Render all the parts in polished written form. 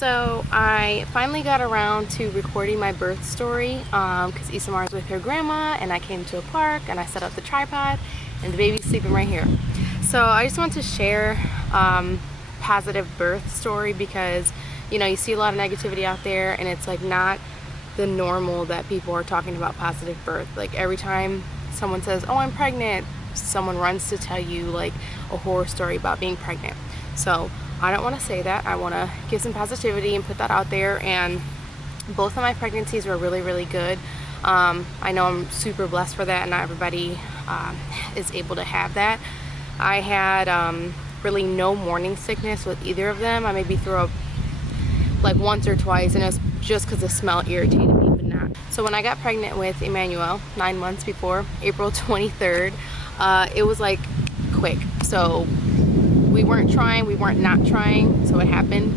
So I finally got around to recording my birth story because Isamar's with her grandma and I came to a park and I set up the tripod and the baby's sleeping right here. So I just want to share positive birth story because, you know, you see a lot of negativity out there and it's like not the normal that people are talking about positive birth. Like every time someone says, oh, I'm pregnant, someone runs to tell you like a horror story about being pregnant. So I don't want to say that. I want to give some positivity and put that out there. And both of my pregnancies were really, really good. I know I'm super blessed for that, and not everybody is able to have that. I had really no morning sickness with either of them. I maybe threw up like once or twice, and it was just because the smell irritated me, but not. So when I got pregnant with Emmanuel, 9 months before, April 23rd, it was like quick. So we weren't trying, we weren't not trying, so it happened.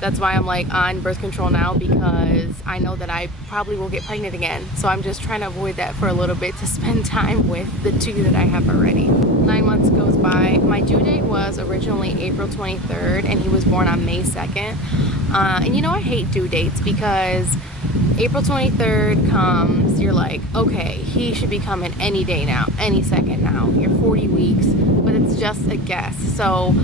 That's why I'm like on birth control now, because I know that I probably will get pregnant again. So I'm just trying to avoid that for a little bit to spend time with the two that I have already. 9 months goes by. My due date was originally April 23rd and he was born on May 2nd. And you know, I hate due dates because April 23rd comes, you're like, okay, he should be coming any day now, any second now. You're 40 weeks, but it's just a guess. So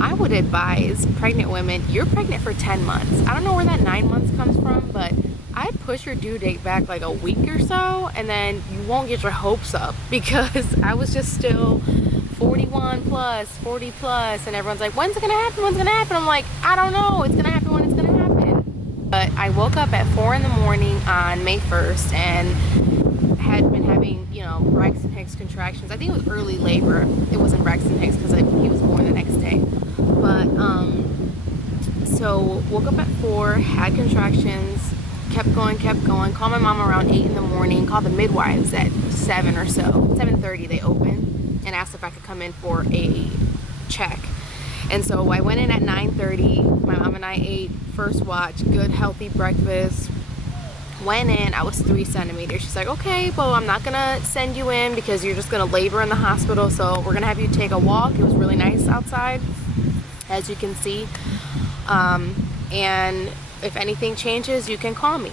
I would advise pregnant women, you're pregnant for 10 months. I don't know where that 9 months comes from, but I'd push your due date back like a week or so, and then you won't get your hopes up, because I was just still 41 plus, 40 plus, and everyone's like, when's it gonna happen? When's it gonna happen? I'm like, I don't know. It's gonna happen when it's gonna happen. But I woke up at 4 in the morning on May 1st and had been having, you know, Braxton Hicks contractions. I think it was early labor. It wasn't Braxton Hicks because he was born the next day. But so woke up at 4, had contractions, kept going, called my mom around 8 in the morning, called the midwives at 7 or so, 7:30 they opened, and asked if I could come in for a check. And so I went in at 9:30. My mom and I ate first watch, good healthy breakfast. Went in, I was 3 centimeters. She's like, okay, well, I'm not gonna send you in because you're just gonna labor in the hospital, so we're gonna have you take a walk. It was really nice outside, as you can see. And if anything changes, you can call me.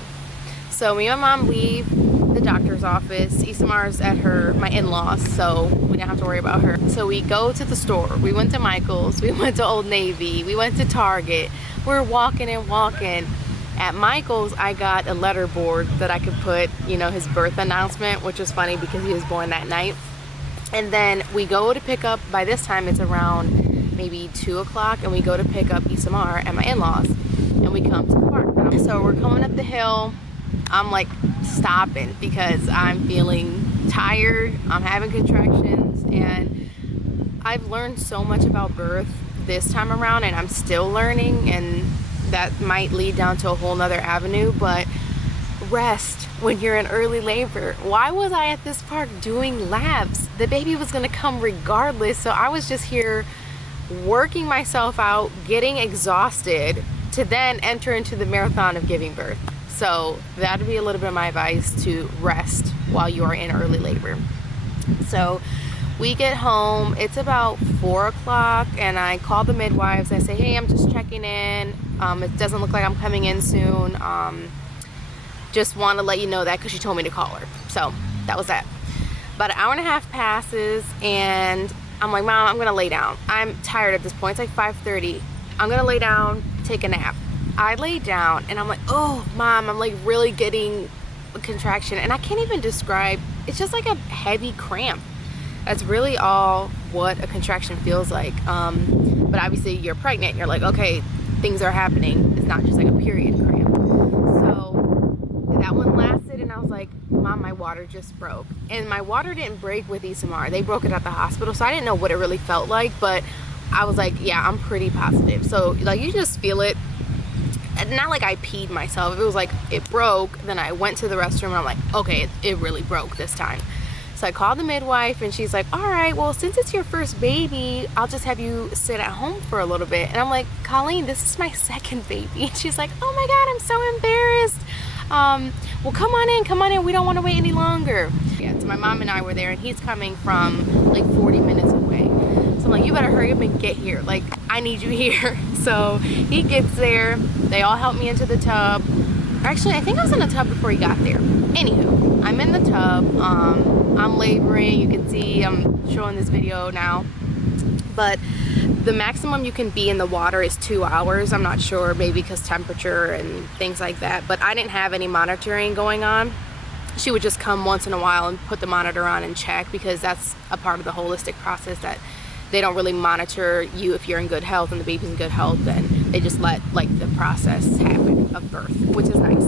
So me and my mom leave the doctor's office. Isamar's at my in-laws, so we don't have to worry about her. So we go to the store. We went to Michael's, we went to Old Navy, we went to Target. We're walking and walking. At Michael's, I got a letter board that I could put, you know, his birth announcement, which was funny because he was born that night. And then we go to pick up, by this time it's around maybe 2 o'clock, and we go to pick up Isamar at my in-laws, and we come to the park. So we're coming up the hill. I'm like stopping because I'm feeling tired, I'm having contractions, and I've learned so much about birth this time around, and I'm still learning, and that might lead down to a whole nother avenue. But rest when you're in early labor. Why was I at this park doing labs? The baby was gonna come regardless, so I was just here working myself out, getting exhausted, to then enter into the marathon of giving birth. So that would be a little bit of my advice, to rest while you are in early labor. So we get home, it's about 4 o'clock, and I call the midwives. I say, hey, I'm just checking in. It doesn't look like I'm coming in soon. Just want to let you know that because she told me to call her. So that was that. About an hour and a half passes, and I'm like, Mom, I'm gonna lay down. I'm tired at this point. It's like 5:30. I'm gonna lay down, take a nap. I lay down and I'm like, oh, Mom, I'm like really getting a contraction, and I can't even describe. It's just like a heavy cramp. That's really all what a contraction feels like. But obviously you're pregnant, you're like, okay, things are happening. It's not just like a period cramp. So that one lasted, and I was like, Mom, my water just broke. And my water didn't break with Isamar. They broke it at the hospital, so I didn't know what it really felt like, but I was like, yeah, I'm pretty positive. So like, you just feel it. Not like I peed myself. It was like it broke. Then I went to the restroom and I'm like, okay, it really broke this time. So I called the midwife, and she's like, all right, well, since it's your first baby, I'll just have you sit at home for a little bit. And I'm like, Colleen, this is my second baby. And she's like, oh my God, I'm so embarrassed. Well, come on in. We don't want to wait any longer. Yeah, so my mom and I were there, and he's coming from like 40 minutes away. So I'm like, you better hurry up and get here. Like, I need you here. So he gets there, they all help me into the tub. Actually, I think I was in the tub before he got there. Anywho, I'm in the tub, I'm laboring. You can see I'm showing this video now, but the maximum you can be in the water is 2 hours. I'm not sure, maybe because temperature and things like that, but I didn't have any monitoring going on. She would just come once in a while and put the monitor on and check, because that's a part of the holistic process, that they don't really monitor you if you're in good health and the baby's in good health. Then they just let like the process happen of birth, which is nice.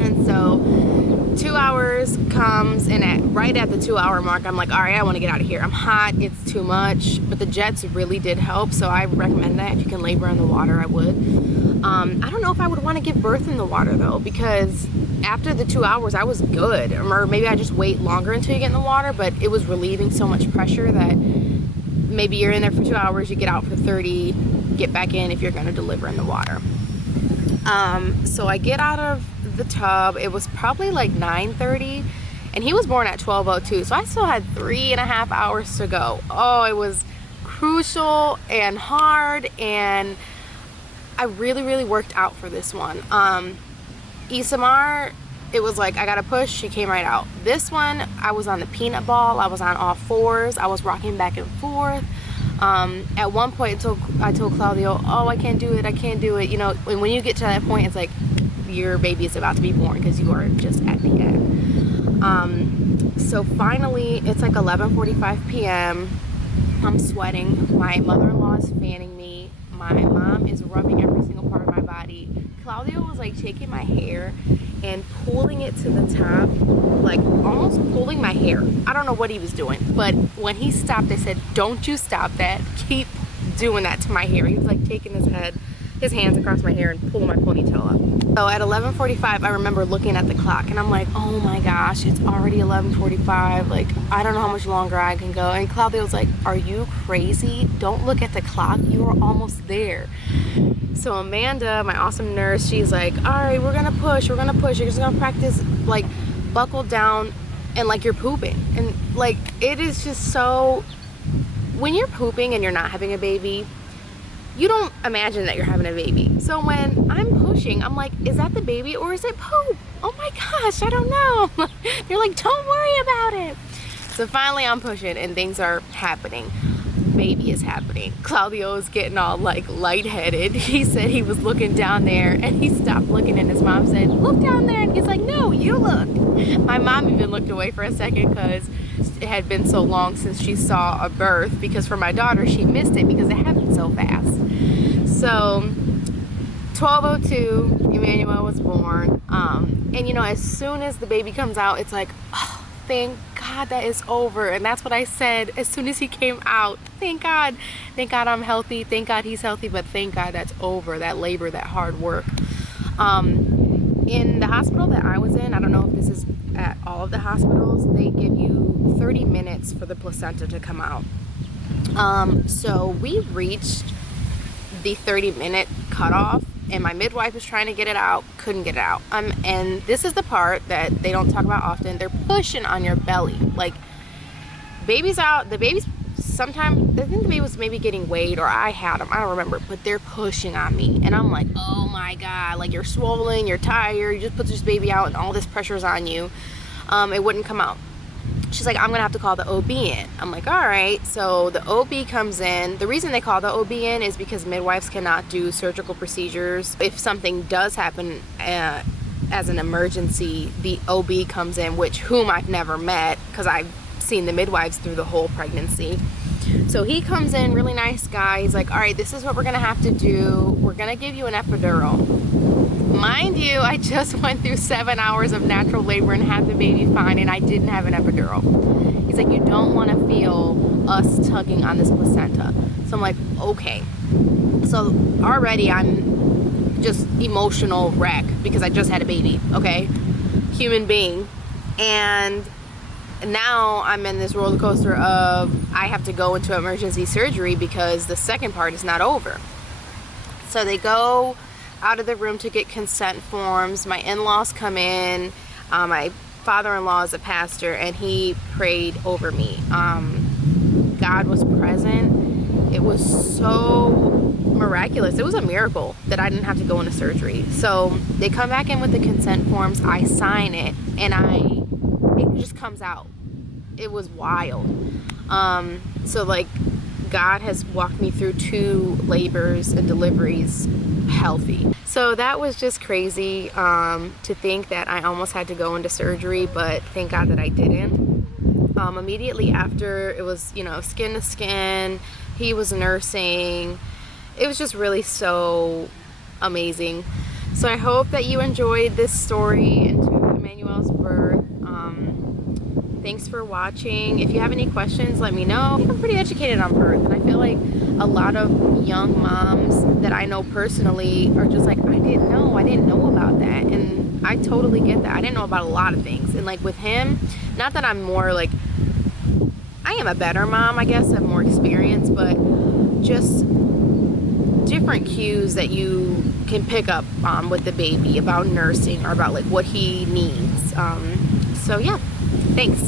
And so 2 hours comes, and right at the 2 hour mark, I'm like, all right, I want to get out of here. I'm hot, it's too much. But the jets really did help, so I recommend that. If you can labor in the water, I would. I don't know if I would want to give birth in the water though, because after the 2 hours I was good, or maybe I just wait longer until you get in the water, but it was relieving so much pressure that maybe you're in there for 2 hours, you get out for 30, get back in if you're going to deliver in the water. So I get out of the tub. It was probably like 9:30, and he was born at 12:02, so I still had 3.5 hours to go. Oh, it was crucial and hard, and I really worked out for this one. Isamar, it was like I gotta push, she came right out. This one, I was on the peanut ball, I was on all fours, I was rocking back and forth. At one point I told Claudio, oh, I can't do it, you know. When you get to that point, it's like your baby is about to be born, because you are just at the end. So finally, it's like 11:45 p.m. I'm sweating, my mother-in-law is fanning me, my mom is rubbing every single part of my body. Claudio was like taking my hair and pulling it to the top, like almost pulling my hair. I don't know what he was doing, but when he stopped, I said, don't you stop that, keep doing that to my hair. He was like taking his hands across my hair and pulling my ponytail up. So at 11:45, I remember looking at the clock and I'm like, oh my gosh, it's already 11:45. Like, I don't know how much longer I can go. And Claudia was like, are you crazy? Don't look at the clock, you are almost there. So Amanda, my awesome nurse, she's like, all right, we're gonna push, you're just gonna practice like buckled down and like you're pooping. And like, it is just so, when you're pooping and you're not having a baby, you don't imagine that you're having a baby. So when I'm pushing, I'm like, is that the baby or is it poop? Oh my gosh, I don't know. They're like, don't worry about it. So finally I'm pushing and things are happening. Baby is happening. Claudio is getting all like lightheaded. He said he was looking down there and he stopped looking, and his mom said, look down there, and he's like, no, you look. My mom even looked away for a second because it had been so long since she saw a birth, because for my daughter, she missed it because it happened so fast. So 12:02, Emmanuel was born. And you know, as soon as the baby comes out, it's like, oh, thank God that is over. And that's what I said as soon as he came out. Thank God I'm healthy, thank God he's healthy, but thank God that's over, that labor, that hard work. In the hospital that I was in, I don't know if this is at all of the hospitals, they give you 30 minutes for the placenta to come out. So we reached the 30-minute cutoff, and my midwife was trying to get it out, couldn't get it out. And this is the part that they don't talk about often. They're pushing on your belly. Like, baby's out, the baby's sometimes, I think the baby was maybe getting weighed, or I had him, I don't remember, but they're pushing on me. And I'm like, oh my God, like, you're swollen, you're tired, you just put this baby out and all this pressure's on you. It wouldn't come out. She's like, I'm gonna have to call the OB in. I'm like, all right. So the OB comes in. The reason they call the OB in is because midwives cannot do surgical procedures. If something does happen as an emergency, the OB comes in, whom I've never met because I've seen the midwives through the whole pregnancy. So he comes in, really nice guy. He's like, all right, this is what we're gonna have to do. We're gonna give you an epidural. Mind you, I just went through 7 hours of natural labor and had the baby fine, and I didn't have an epidural. He's like, you don't want to feel us tugging on this placenta. So I'm like, okay. So already I'm just emotional wreck because I just had a baby, okay? Human being. And now I'm in this roller coaster of I have to go into emergency surgery because the second part is not over. So they go out of the room to get consent forms. My in-laws come in. My father-in-law is a pastor, and he prayed over me. God was present. it was so miraculous. It was a miracle that I didn't have to go into surgery. So they come back in with the consent forms, I sign it, and it just comes out. It was wild. So like, God has walked me through 2 labors and deliveries healthy. So that was just crazy, to think that I almost had to go into surgery, but thank God that I didn't. Immediately after, it was, you know, skin to skin. He was nursing. It was just really so amazing. So I hope that you enjoyed this story into Emmanuel's birth. Thanks for watching. If you have any questions, let me know. I think I'm pretty educated on birth, and I feel like a lot of young moms that I know personally are just like, I didn't know about that. And I totally get that. I didn't know about a lot of things. And like with him, not that I'm more like, I am a better mom, I guess, I have more experience, but just different cues that you can pick up with the baby about nursing, or about like what he needs. So yeah, thanks.